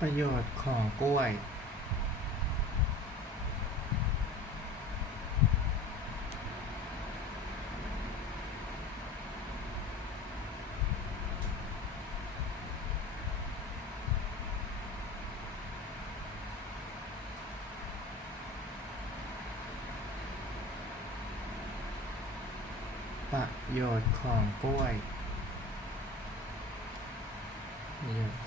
ประโยชน์ของกล้วยประโยชน์ของกล้วยประโยชน์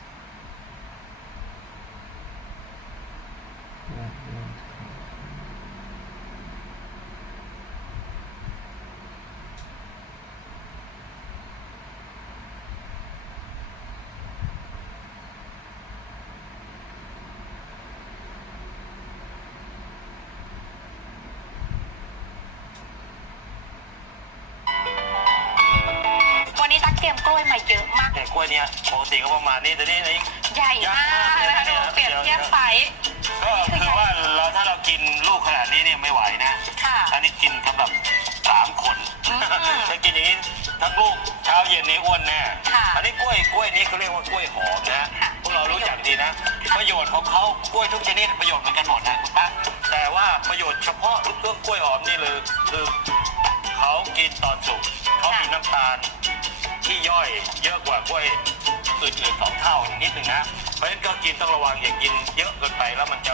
เตรียมกล้วยมาเยอะมากแต่กล้วยเนี่ยปกติก็ประมาณนี้แต่นี่ใหญ่มากนะคะดูเปรียบเทียบไซส์ก็คือว่าถ้าเรากินลูกขนาดนี้เนี่ยไม่ไหวนะอันนี้กินสำหรับ3 คนถ้ากินอย่างนี้ทั้งลูกเช้าเย็นนี้อ้วนแน่อันนี้กล้วยนี้เขาเรียกว่ากล้วยหอมนะพวกเรารู้จักดีนะประโยชน์ของเขากล้วยทุกชนิดประโยชน์เหมือนกันหมดนะคุณป้าแต่ว่าประโยชน์เฉพาะเรื่องกล้วยหอมนี่เลยคือเขากินตอนสุกเขามีน้ำตาลที่ย่อยเยอะกว่ากล้วยอื่นๆ2 เท่านิดหนึ่งนะเพราะฉะนั้นก็กินต้องระวังอย่ากินเยอะเกินไปแล้วมันจะ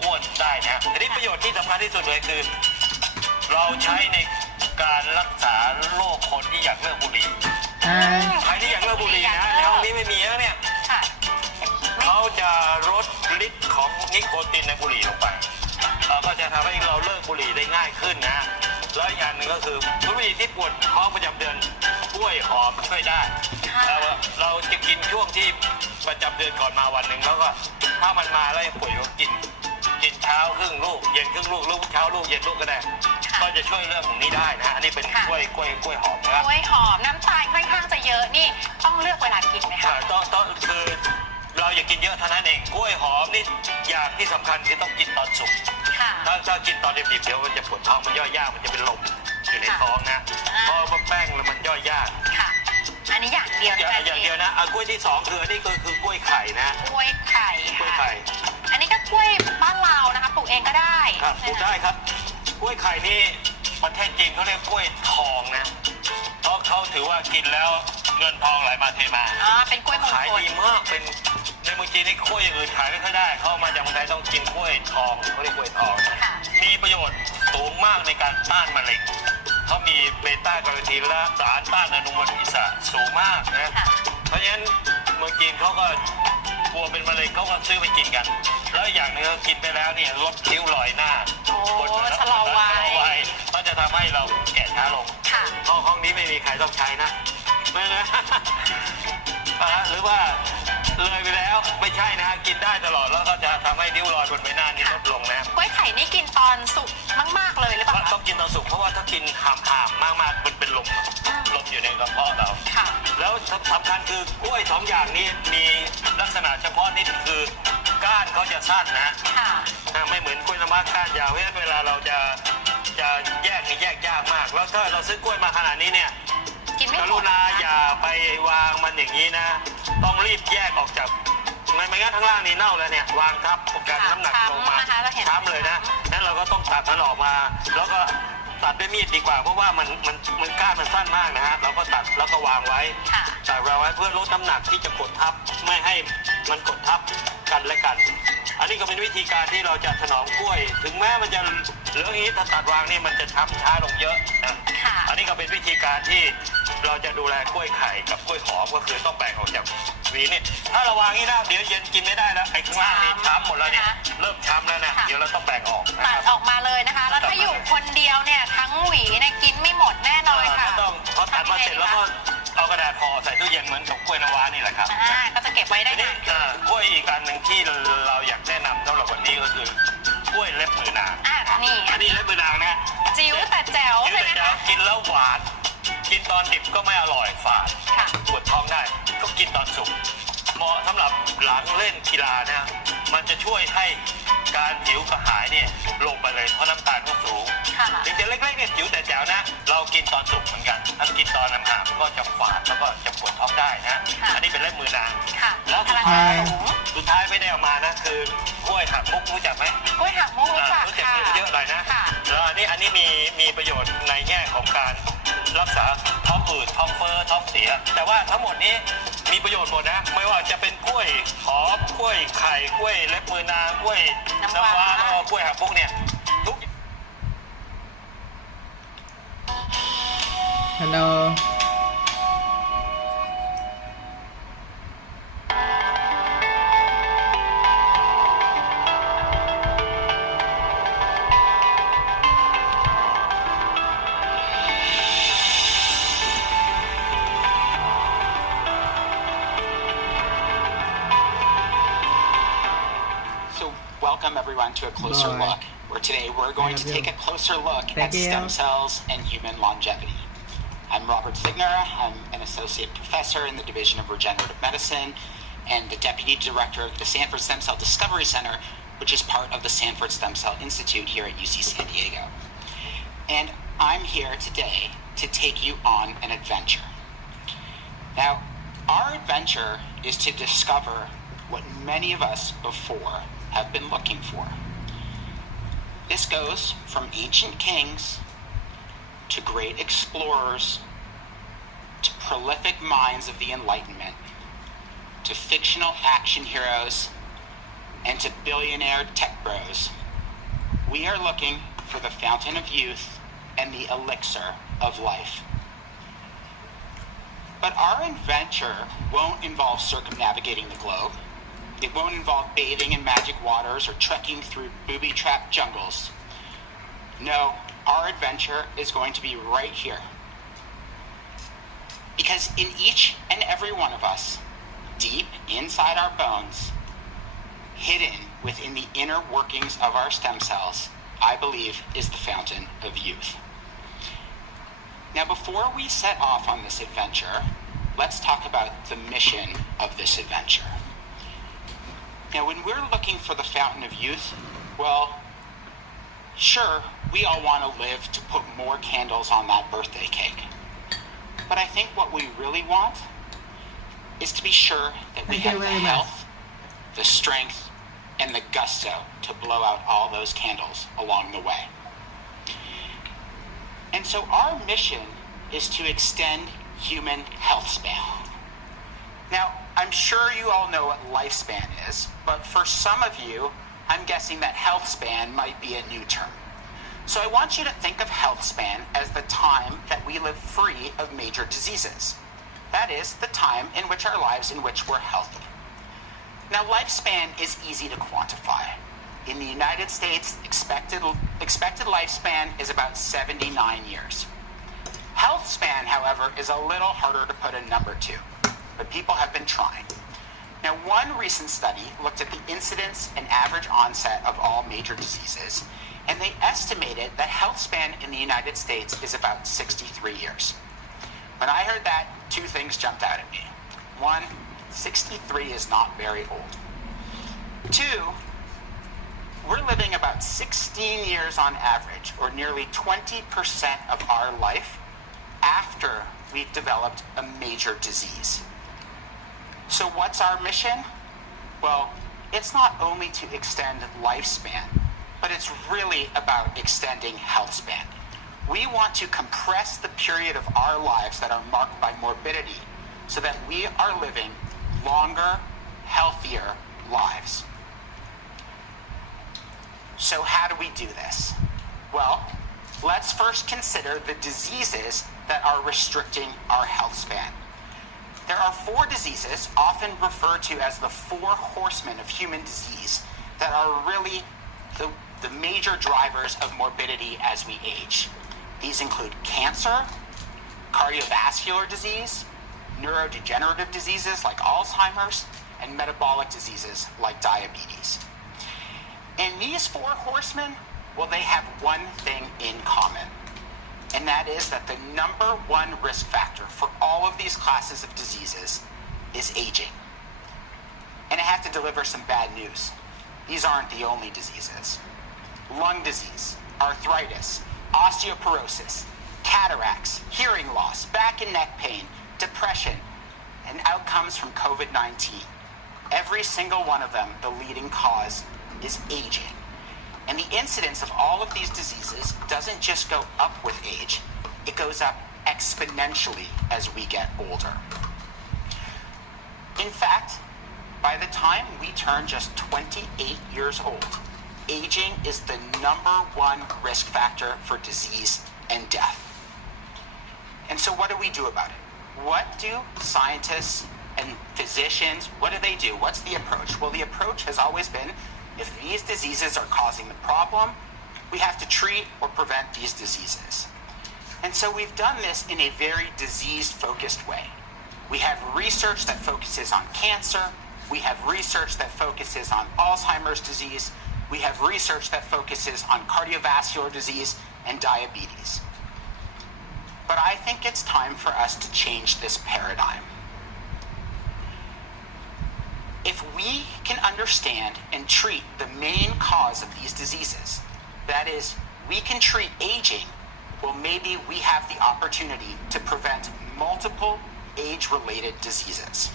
อ้วนได้นะทีนี้ประโยชน์ที่สำคัญที่สุดเลยคือเราใช้ในการรักษาโรคคนที่อยากเลิกบุหรี่ใครที่อยากเลิกบุหรี่นะในห้องนี้ไม่มีแล้วเนี่ยเขาจะลดฤทธิ์ของนิโคตินในบุหรี่ลงไปก็จะทำให้เราเลิกบุหรี่ได้ง่ายขึ้นนะแล้วอีกอันหนึ่งก็คือบุหรี่ที่ปวดท้องประจำเดือนกล้วยหอมช่วยได้เราจะกินช่วงที่ประจำเดือนก่อนมาวันหนึ่งแล้วก็ถ้ามันมาแล้วป่วยก็กินเช้าครึ่งลูกเย็นครึ่งลูกเช้าลูกเย็นลูกก็ได้ก็จะช่วยเรื่องของนี้ได้นะอันนี้เป็นกล้วยหอมนะครับกล้วยหอมน้ำตาลค่อนข้างจะเยอะนี่ต้องเลือกเวลากินไหมคะต้องคือเราอย่ากินเยอะเท่านั้นเองกล้วยหอมนี่อย่างที่สำคัญคือต้องกินตอนสุกถ้ากินตอนดิบๆเดี๋ยวมันจะปวดท้องมันย่อยยากมันจะเป็นลมอยู่ในท้องนะพอมันแป้งแล้วมันย่อยยากค่ะอันนี้อย่างเดียวอย่างเดียวนะกล้วยที่2คืออันนี้ก็คือกล้วยไข่นะกล้วยไข่อันนี้ก็กล้วยบ้านเรานะคะปลูกเองก็ได้ครับปลูกได้ครับกล้วยไข่นี่ประเทศจีนเขาเรียกกล้วยทองนะเพราะเขาถือว่ากินแล้วเงินทองไหลมาเทมาเป็นกล้วยมงคลขายดีมากเป็นในเมืองจีนนี่กล้วยอย่างอื่นขายไม่ค่อยได้เข้ามาจากเมืองไทยต้องกินกล้วยทองเขาเรียกกล้วยทองมีประโยชน์สูงมากในการต้านมะเร็งเขามีเบต้าแคโรทีนและสารต้านอนุมูลอิสระสูงมากนะเพราะฉะนั้นเมืองจีนเขาก็กลัวเป็นมะเร็งเขาก็ซื้อไปกินกันแล้วอย่างนึงกินไปแล้วเนี่ยลดริ้วรอยหน้าชะลอวัยก็จะทำให้เราแก่ช้าลงห้องนี้ไม่มีใครต้องใช้นะไม่นะหรือว่าเลยไปแล้วไม่ใช่นะกินได้ตลอดแล้วก็จะทำให้ริ้วรอยบนใบหน้านี่ลดลงนะกล้วยไข่นี่กินตอนสุกมากๆเลยหรือเปล่าต้องกินตอนสุกเพราะว่าถ้ากินห่ามๆมากๆมันเป็นลมอยู่ในกระเพาะเราแล้วสำคัญคือกล้วย2 อย่างนี้มีลักษณะเฉพาะนิดคือก้านเขาจะสั้นนะไม่เหมือนกล้วยน้ำว้าก้านยาวเพราะฉะนั้นเวลาเราจะแยกยากมากแล้วถ้าเราซื้อกล้วยมาขนาดนี้เนี่ยกรุณาอย่าไปวางมันอย่างนี้นะต้องรีบแยกออกจากไม่งั้นข้างล่างนี่เน่าแล้วเนี่ยวางทับกันน้ำหนักลงมาช้ำเลยนะนั้นเราก็ต้องตัดมันออกมาแล้วก็ตัดด้วยมีดดีกว่าเพราะว่ามันก้านมันสั้นมากนะฮะเราก็ตัดแล้วก็วางไว้เพื่อลดน้ำหนักที่จะกดทับไม่ให้มันกดทับกันและกันอันนี้ก็เป็นวิธีการที่เราจะถนอมกล้วยถึงแม้มันจะเหลืออย่างนี้ถ้าตัดวางนี่มันจะช้ำช้าลงเยอะนะอันนี้ก็เป็นวิธีการที่เราจะดูแลกล้วยไข่กับกล้วยหอมก็คือต้องแบ่งออกจากหวีนี่ถ้าเราวางนี่นะเดี๋ยวเย็นกินไม่ได้แล้วไอ้ข้างล่างนี่ช้ำหมดแล้วเนี่ยเริ่มช้ำแล้วนะเดี๋ยวเราต้องแบ่งออกตัดออกมาเลยนะคะแล้วถ้าอยู่คนเดียวเนี่ยทั้งหวีเนี่ยกินไม่หมดแน่นอนค่ะต้องพอตัดมาเสร็จแล้วก็เอากระดาษห่อใส่ตู้เย็นเหมือนกับกล้วยน้ำว้านี่แหละครับก็จะเก็บไว้ได้นานกล้วยอีกอันหนึ่งที่เราอยากแนะนำสำหรับวันนี้ก็คือกล้วยเล็บมือนางนี่อันนี้เล็บมือนางนะจิ๋วแต่แจ๋วใช่ไหมคะกินแล้วหวานกินตอนดิบก็ไม่อร่อยฝาดปวดท้องได้ก็กินตอนสุก เหมาะสำหรับหลังเล่นกีฬานะมันจะช่วยให้การหิวกระหายเนี่ยลงไปเลยเพราะน้ำตาลก็สูงถึงจะเล็กๆเนี่ยจิ๋วแต่แจ๋วนะเรากินตอนสุกเหมือนกันถ้ากินตอนน้ำหามก็จะฝาดแล้วก็จะปวดท้องได้นะอันนี้เป็นเล็บมือนางแล้วสุดท้ายไม่ได้เอามานะคือกล้วยหักมุกรู้จักไหมกล้วยหักมุกรู้จักเยอะเลยนะแล้วอันนี้มีประโยชน์ในแง่ของการรักษาท้องอืดท้องเฟ้อท้องเสียแต่ว่าทั้งหมดนี้มีประโยชน์หมดนะไม่ว่าจะเป็นกล้วยหอมกล้วยไข่กล้วยเล็บมือนางกล้วยน้ำว้าแล้วก็กล้วยหักมุกเนี่ยทุก Hello Welcome everyone to a closer look, where today we're going to take a closer look at stem cells and human longevity. I'm Robert Signer. I'm an associate professor in the Division of Regenerative Medicine and the Deputy Director of the Sanford Stem Cell Discovery Center, which is part of the Sanford Stem Cell Institute here at UC San Diego. And I'm here today to take you on an adventure. Now, our adventure is to discover what many of us before have been looking for. This goes from ancient kings to great explorers to prolific minds of the Enlightenment to fictional action heroes and to billionaire tech bros. We are looking for the fountain of youth and the elixir of life. But our adventure won't involve circumnavigating the globe. It won't involve bathing in magic waters or trekking through booby-trapped jungles. No, our adventure is going to be right here. Because in each and every one of us, deep inside our bones, hidden within the inner workings of our stem cells, I believe is the fountain of youth. Now, before we set off on this adventure, let's talk about the mission of this adventure. Now, when we're looking for the fountain of youth, well, sure, we all want to live to put more candles on that birthday cake. But I think what we really want is to be sure that we have the health, the strength, and the gusto to blow out all those candles along the way. And so our mission is to extend human health span. Now, I'm sure you all know what lifespan is, but for some of you, I'm guessing that health span might be a new term. So I want you to think of health span as the time that we live free of major diseases. That is, the time in which our lives in which we're healthy. Now, lifespan is easy to quantify. In the United States, expected lifespan is about 79 years. Health span, however, is a little harder to put a number to, but people have been trying. Now, one recent study looked at the incidence and average onset of all major diseases, and they estimated that health span in the United States is about 63 years. When I heard that, two things jumped out at me. One, 63 is not very old. Two, we're living about 16 years on average, or nearly 20% of our life, after we've developed a major disease. So what's our mission? Well, it's not only to extend lifespan, but it's really about extending health span. We want to compress the period of our lives that are marked by morbidity so that we are living longer, healthier lives. So how do we do this? Well, let's first consider the diseases that are restricting our health span. There are 4 diseases, often referred to as the 4 horsemen of human disease, that are really the major drivers of morbidity as we age. These include cancer, cardiovascular disease, neurodegenerative diseases like Alzheimer's, and metabolic diseases like diabetes. And these 4 horsemen, well, they have one thing in common, and that is that the number 1 risk factor for all of these classes of diseases is aging. And I have to deliver some bad news. These aren't the only diseases. Lung disease, arthritis, osteoporosis, cataracts, hearing loss, back and neck pain, depression, and outcomes from COVID-19. Every single one of them, the leading cause is aging. And the incidence of all of these diseases doesn't just go up with age, it goes up exponentially as we get older. In fact, by the time we turn just 28 years old, aging is the #1 risk factor for disease and death. And so what do we do about it? What do scientists and physicians, what do they do? What's the approach? Well, the approach has always been, if these diseases are causing the problem, we have to treat or prevent these diseases. And so we've done this in a very disease-focused way. We have research that focuses on cancer. We have research that focuses on Alzheimer's disease. We have research that focuses on cardiovascular disease and diabetes. But I think it's time for us to change this paradigm. If we can understand and treat the main cause of these diseases, that is, we can treat aging, well, maybe we have the opportunity to prevent multiple age-related diseases.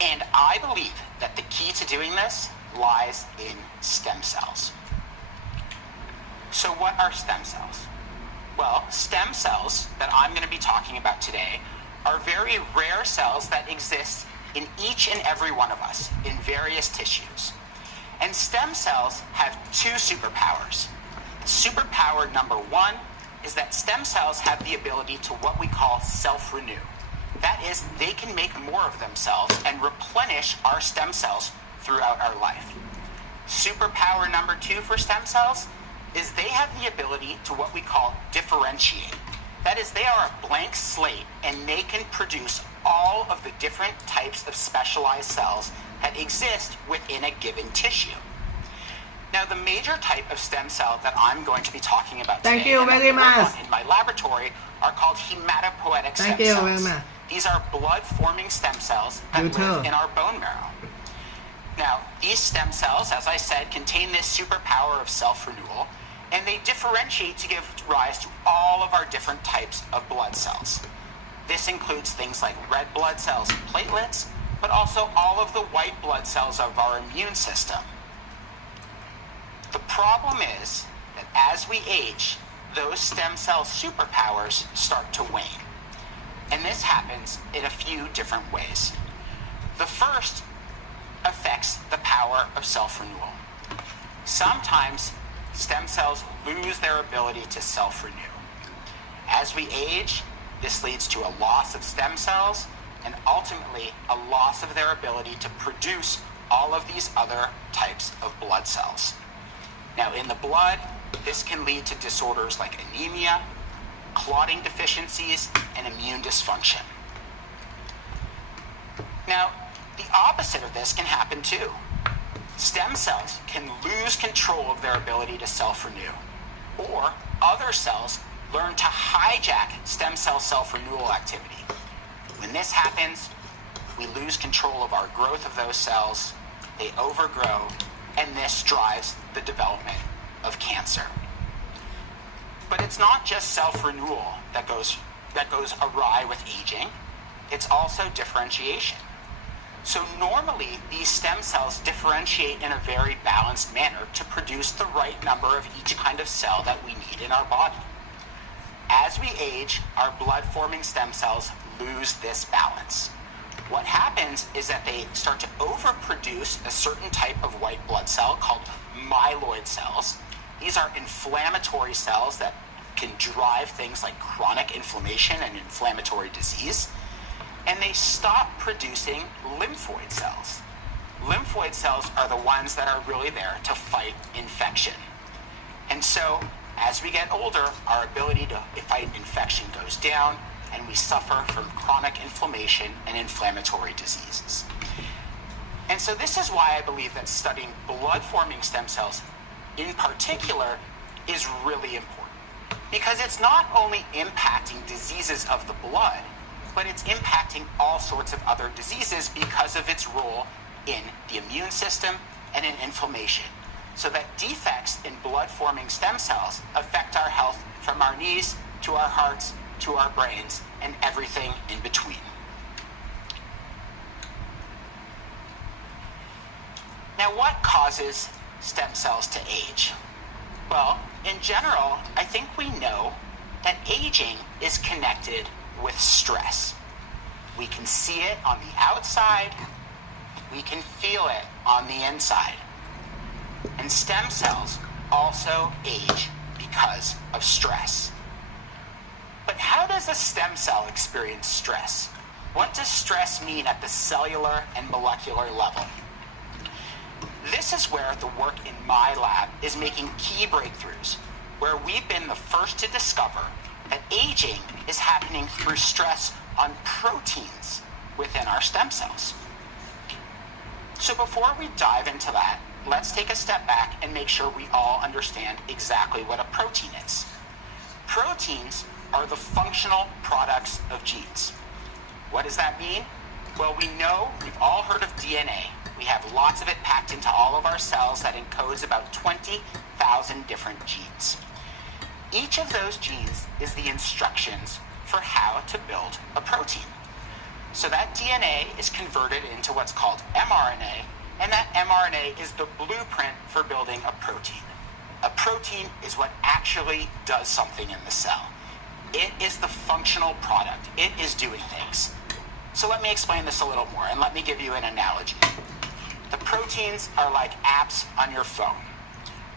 And I believe that the key to doing this lies in stem cells. So what are stem cells? Well, stem cells that I'm going to be talking about today are very rare cells that exist in each and every one of us in various tissues. And stem cells have 2 superpowers. Superpower number 1 is that stem cells have the ability to what we call self-renew. That is, they can make more of themselves and replenish our stem cells throughout our life. Superpower number 2 for stem cells is they have the ability to what we call differentiate. That is, they are a blank slate and they can produce all of the different types of specialized cells that exist within a given tissue. Now, the major type of stem cell that I'm going to be talking about today and that we work on in my laboratory are called hematopoietic stem cells. These are blood-forming stem cells that live in our bone marrow. Now, these stem cells, as I said, contain this superpower of self-renewal, and they differentiate to give rise to all of our different types of blood cells. This includes things like red blood cells and platelets, but also all of the white blood cells of our immune system. The problem is that as we age, those stem cell superpowers start to wane. And this happens in a few different ways. The first affects the power of self-renewal. Sometimes stem cells lose their ability to self-renew. As we age, this leads to a loss of stem cells and ultimately a loss of their ability to produce all of these other types of blood cells. Now, in the blood, this can lead to disorders like anemia, clotting deficiencies, and immune dysfunction. Now, the opposite of this can happen too. Stem cells can lose control of their ability to self-renew, or other cells learn to hijack stem cell self-renewal activity. When this happens, we lose control of our growth of those cells, they overgrow, and this drives the development of cancer. But it's not just self-renewal that goes awry with aging, it's also differentiation. So normally, these stem cells differentiate in a very balanced manner to produce the right number of each kind of cell that we need in our body. As we age, our blood-forming stem cells lose this balance. What happens is that they start to overproduce a certain type of white blood cell called myeloid cells. These are inflammatory cells that can drive things like chronic inflammation and inflammatory disease. And they stop producing lymphoid cells. Lymphoid cells are the ones that are really there to fight infection. And so, as we get older, our ability to fight infection goes down, and we suffer from chronic inflammation and inflammatory diseases. And so this is why I believe that studying blood-forming stem cells in particular is really important. Because it's not only impacting diseases of the blood, but it's impacting all sorts of other diseases because of its role in the immune system and in inflammation. So that defects in blood-forming stem cells affect our health from our knees to our hearts to our brains and everything in between. Now, what causes stem cells to age? Well, in general, I think we know that aging is connected with stress. We can see it on the outside, we can feel it on the inside. And stem cells also age because of stress. But how does a stem cell experience stress? What does stress mean at the cellular and molecular level? This is where the work in my lab is making key breakthroughs, where we've been the first to discover that aging is happening through stress on proteins within our stem cells. So before we dive into that, let's take a step back and make sure we all understand exactly what a protein is. Proteins are the functional products of genes. What does that mean? Well, we know, we've all heard of DNA. We have lots of it packed into all of our cells that encodes about 20,000 different genes. Each of those genes is the instructions for how to build a protein. So that DNA is converted into what's called mRNA, and that mRNA is the blueprint for building a protein. A protein is what actually does something in the cell. It is the functional product. It is doing things. So let me explain this a little more, and let me give you an analogy. The proteins are like apps on your phone,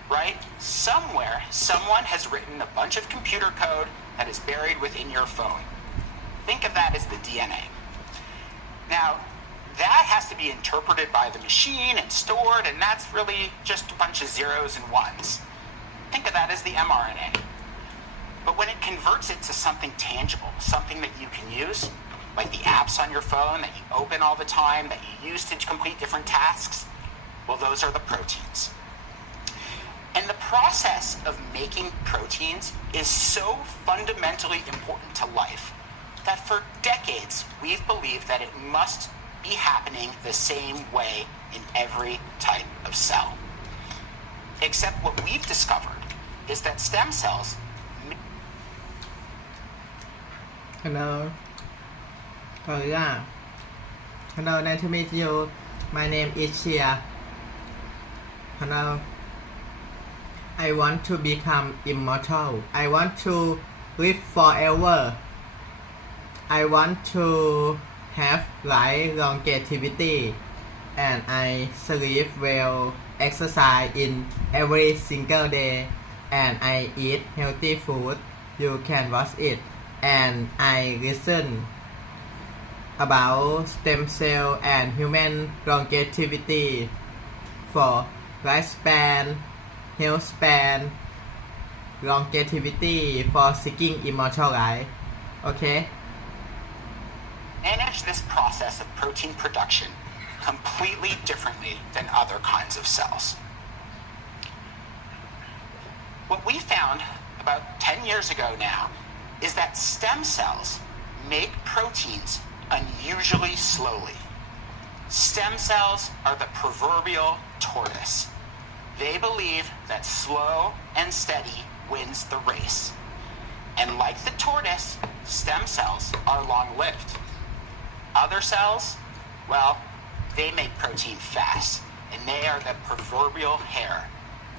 right? Somewhere, someone has written a bunch of computer code that is buried within your phone. Think of that as the DNA. Now, that has to be interpreted by the machine and stored, and that's really just a bunch of zeros and ones. Think of that as the mRNA. But when it converts it to something tangible, something that you can use, like the apps on your phone that you open all the time, that you use to complete different tasks, well, those are the proteins. And the process of making proteins is so fundamentally important to life that for decades we've believed that it must be happening the same way in every type of cell. Except what we've discovered is that stem cells... Hello. Korea. Hello, nice to meet you. My name is Chia. Hello. I want to become immortal. I want to live forever. I want to have life longevity. And I sleep well, exercise in every single day. And I eat healthy food. You can watch it. And I listen about stem cell and human longevity for lifespan, health span, longevity for seeking immortal life. Okay? Manage this process of protein production completely differently than other kinds of cells. What we found about 10 years ago now is that stem cells make proteins unusually slowly. Stem cells are the proverbial tortoise. They believe that slow and steady wins the race. And like the tortoise, stem cells are long-lived. Other cells, well, they make protein fast, and they are the proverbial hare.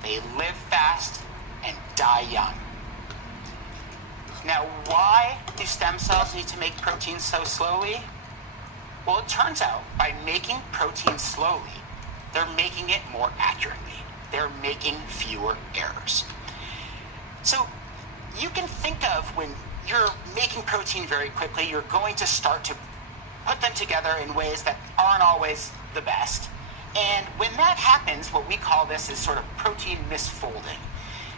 They live fast and die young. Now, why do stem cells need to make proteins so slowly? Well, it turns out by making proteins slowly, they're making it more accurately. They're making fewer errors. So you can think of when you're making protein very quickly, you're going to start to put them together in ways that aren't always the best. And when that happens, what we call this is sort of protein misfolding.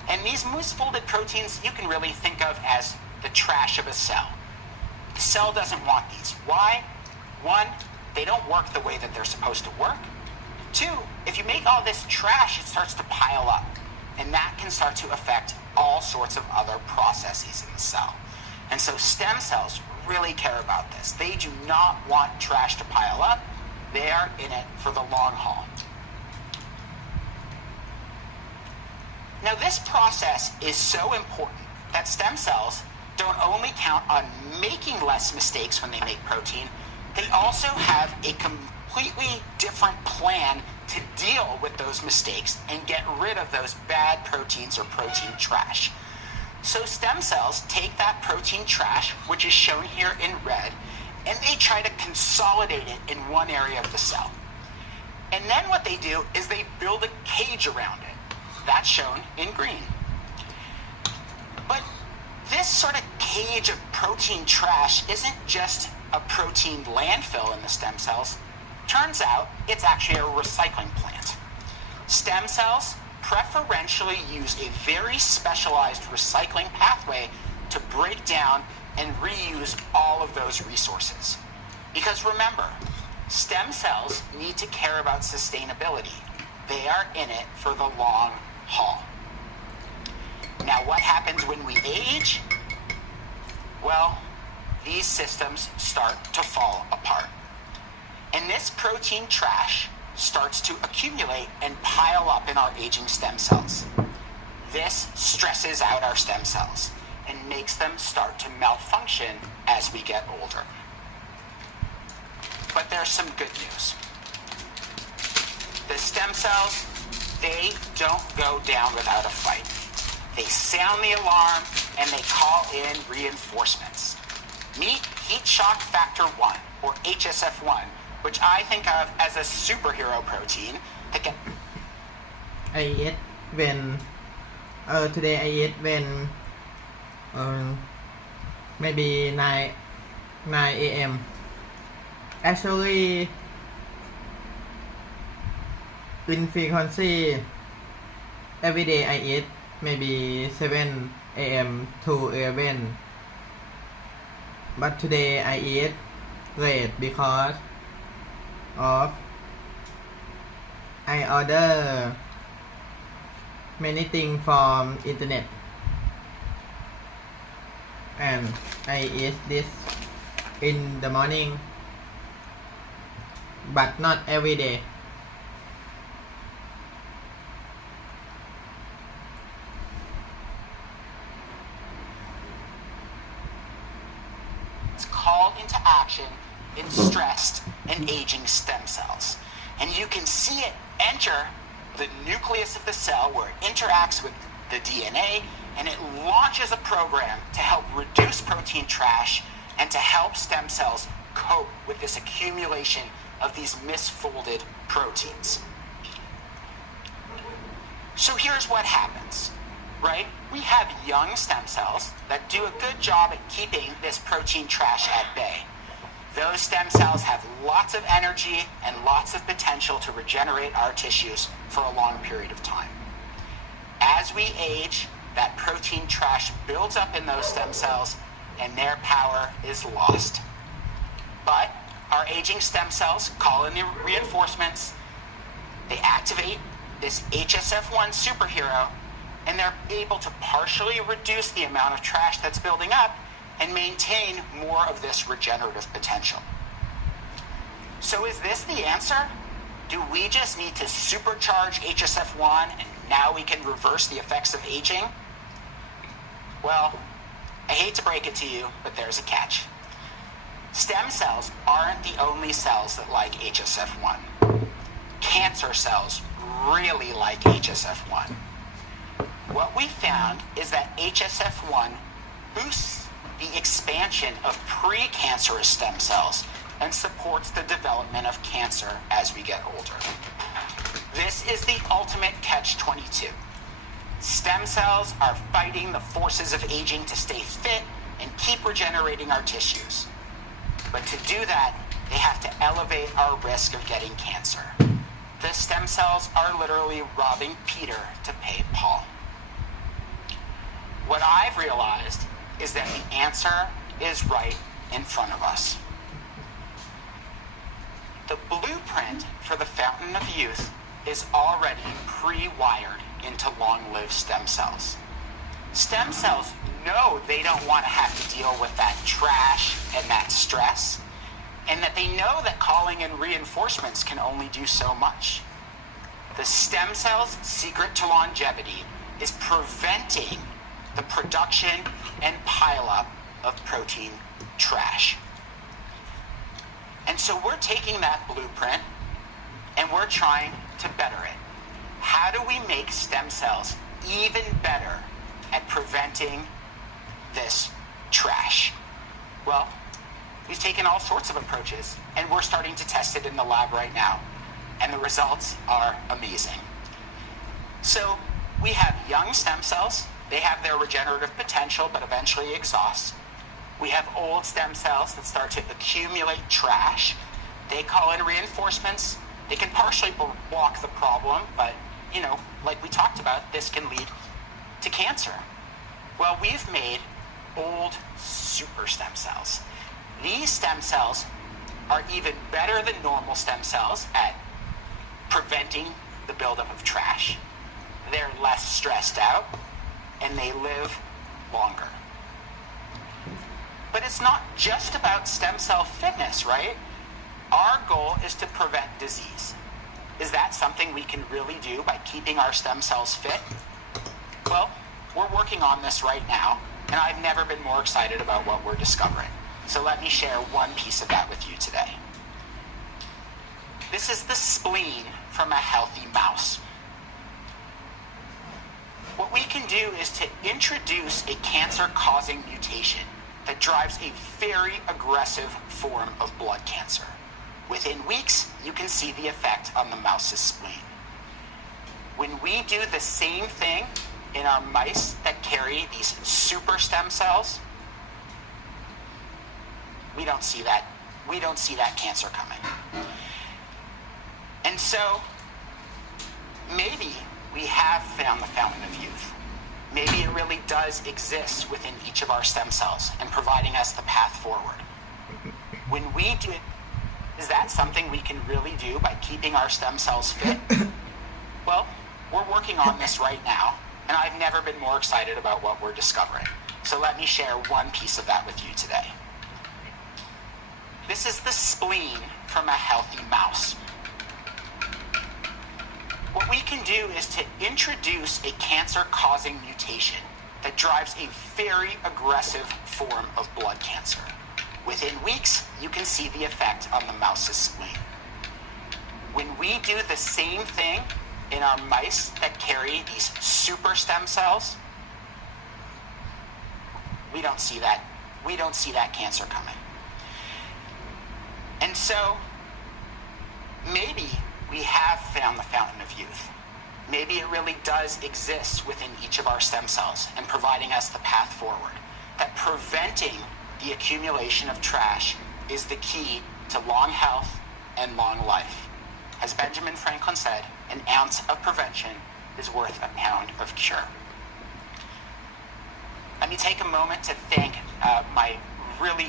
And these misfolded proteins you can really think of as the trash of a cell. The cell doesn't want these. Why? One, they don't work the way that they're supposed to work. Two, if you make all this trash, it starts to pile up. And that can start to affect all sorts of other processes in the cell. And so stem cells really care about this. They do not want trash to pile up. They are in it for the long haul. Now, this process is so important that stem cells don't only count on making less mistakes when they make protein, they also have a completely different plan to deal with those mistakes and get rid of those bad proteins or protein trash. So stem cells take that protein trash, which is shown here in red, and they try to consolidate it in one area of the cell. And then what they do is they build a cage around it. That's shown in green. But this sort of cage of protein trash isn't just a protein landfill in the stem cells. Turns out it's actually a recycling plant. Stem cells preferentially use a very specialized recycling pathway to break down and reuse all of those resources. Because remember, stem cells need to care about sustainability. They are in it for the long haul. Now, what happens when we age? Well, these systems start to fall apart. And this protein trash starts to accumulate and pile up in our aging stem cells. This stresses out our stem cells and makes them start to malfunction as we get older. But there's some good news. The stem cells, they don't go down without a fight. They sound the alarm and they call in reinforcements. Meet heat shock factor 1, or HSF1, which I think of as a superhero protein that can... I eat when today I eat when maybe 9 a.m. Actually, in frequency, every day I eat maybe 7 a.m. to 11. But today I eat late because of I order many things from internet and I eat this in the morning, but not every day. It's called into action in stressed and aging stem cells. And you can see it enter the nucleus of the cell where it interacts with the DNA, and it launches a program to help reduce protein trash and to help stem cells cope with this accumulation of these misfolded proteins. So here's what happens, right? We have young stem cells that do a good job at keeping this protein trash at bay. Those stem cells have lots of energy and lots of potential to regenerate our tissues for a long period of time. As we age, that protein trash builds up in those stem cells and their power is lost. But our aging stem cells call in the reinforcements, they activate this HSF1 superhero, and they're able to partially reduce the amount of trash that's building up and maintain more of this regenerative potential. So is this the answer? Do we just need to supercharge HSF1 and now we can reverse the effects of aging? Well, I hate to break it to you, but there's a catch. Stem cells aren't the only cells that like HSF1. Cancer cells really like HSF1. What we found is that HSF1 boosts the expansion of precancerous stem cells and supports the development of cancer as we get older. This is the ultimate catch-22. Stem cells are fighting the forces of aging to stay fit and keep regenerating our tissues. But to do that, they have to elevate our risk of getting cancer. The stem cells are literally robbing Peter to pay Paul. What I've realized is that the answer is right in front of us. The blueprint for the fountain of youth is already pre-wired into long-lived stem cells. Stem cells know they don't want to have to deal with that trash and that stress, and that they know that calling in reinforcements can only do so much. The stem cell's secret to longevity is preventing the production and pileup of protein trash. And so we're taking that blueprint and we're trying to better it. How do we make stem cells even better at preventing this trash? Well, we've taken all sorts of approaches and we're starting to test it in the lab right now. And the results are amazing. So we have young stem cells. They have their regenerative potential, but eventually exhaust. We have old stem cells that start to accumulate trash. They call in reinforcements. They can partially block the problem, but, like we talked about, this can lead to cancer. Well, we've made old super stem cells. These stem cells are even better than normal stem cells at preventing the buildup of trash. They're less stressed out, and they live longer. But it's not just about stem cell fitness, right? Our goal is to prevent disease. Is that something we can really do by keeping our stem cells fit? Well, we're working on this right now, and I've never been more excited about what we're discovering. So let me share one piece of that with you today. This is the spleen from a healthy mouse. What we can do is to introduce a cancer-causing mutation that drives a very aggressive form of blood cancer. Within weeks, you can see the effect on the mouse's spleen. When we do the same thing in our mice that carry these super stem cells, we don't see that cancer coming. And so, maybe we have found the fountain of youth. Maybe it really does exist within each of our stem cells and providing us the path forward. When we do it, is that something we can really do by keeping our stem cells fit? Well, we're working on this right now, and I've never been more excited about what we're discovering. So let me share one piece of that with you today. This is the spleen from a healthy mouse. What we can do is to introduce a cancer-causing mutation that drives a very aggressive form of blood cancer. Within weeks, you can see the effect on the mouse's spleen. When we do the same thing in our mice that carry these super stem cells, we don't see that cancer coming. And so, maybe we have found the fountain of youth. Maybe it really does exist within each of our stem cells and providing us the path forward. That preventing the accumulation of trash is the key to long health and long life. As Benjamin Franklin said, an ounce of prevention is worth a pound of cure. Let me take a moment to thank my really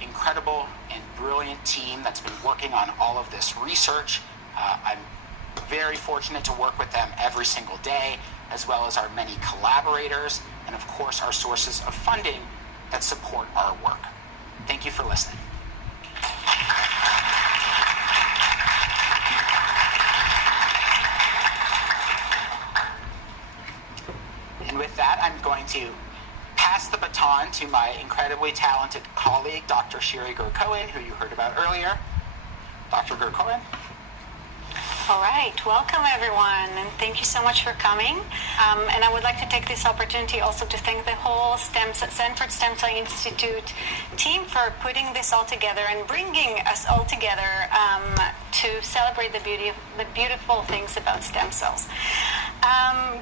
incredible and brilliant team that's been working on all of this research. I'm very fortunate to work with them every single day, as well as our many collaborators, and of course our sources of funding that support our work. Thank you for listening. And with that, I'm going to pass the baton to my incredibly talented colleague, Dr. Shiri Gur-Cohen, who you heard about earlier. Dr. Gur-Cohen. All right, welcome everyone, and thank you so much for coming. And I would like to take this opportunity also to thank the whole Sanford Stem Cell Institute team for putting this all together and bringing us all together to celebrate the beautiful things about stem cells.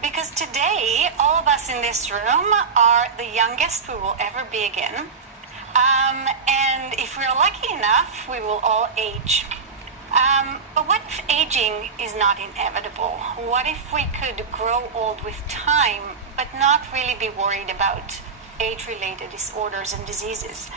Because today, all of us in this room are the youngest we will ever be again. And if we're lucky enough, we will all age. But what if aging is not inevitable? What if we could grow old with time, but not really be worried about age-related disorders and diseases?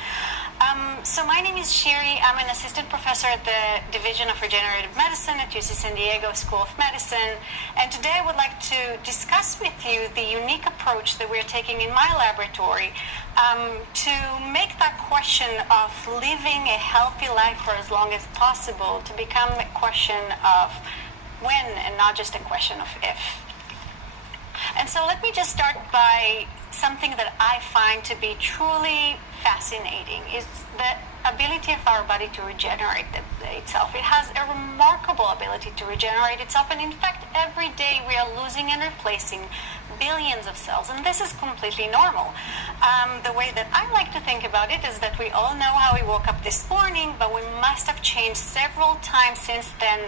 So my name is Shiri. I'm an assistant professor at the Division of Regenerative Medicine at UC San Diego School of Medicine. And today I would like to discuss with you the unique approach that we're taking in my laboratory to make that question of living a healthy life for as long as possible to become a question of when and not just a question of if. And so let me just start by something that I find to be truly fascinating is the ability of our body to regenerate itself. It has a remarkable ability to regenerate itself, and in fact, every day we are losing and replacing billions of cells, and this is completely normal. The way that I like to think about it is that we all know how we woke up this morning, but we must have changed several times since then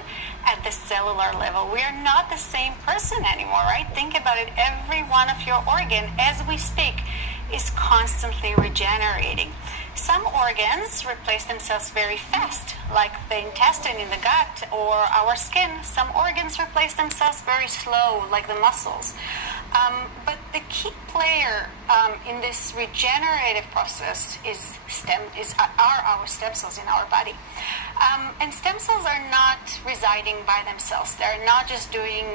at the cellular level. We are not the same person anymore, right? Think about it. Every one of your organs, as we speak, is constantly regenerating. Some organs replace themselves very fast, like the intestine in the gut or our skin. Some organs replace themselves very slow, like the muscles. But the key player in this regenerative process are our stem cells in our body. And stem cells are not residing by themselves. They're not just doing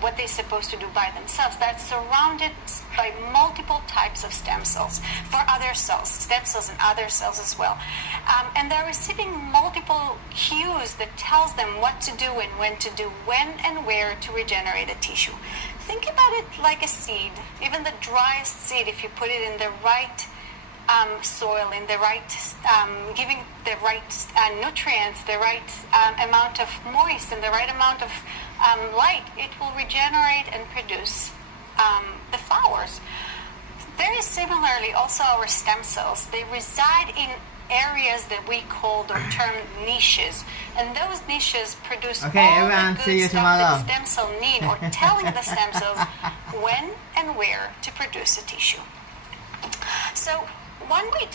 what they're supposed to do by themselves. They're surrounded by multiple types of stem cells for other cells, stem cells and other cells as well. And they're receiving multiple cues that tells them what to do and when to do, when and where to regenerate a tissue. Think about it like a seed. Even the driest seed, if you put it in the right soil, in the right, giving the right nutrients, the right amount of moist and the right amount of light, it will regenerate and produce the flowers. Very similarly, also our stem cells, they reside in areas that we call or term niches, and those niches produce all the good stuff that stem cell need, or telling the stem cells when and where to produce a tissue. So one way to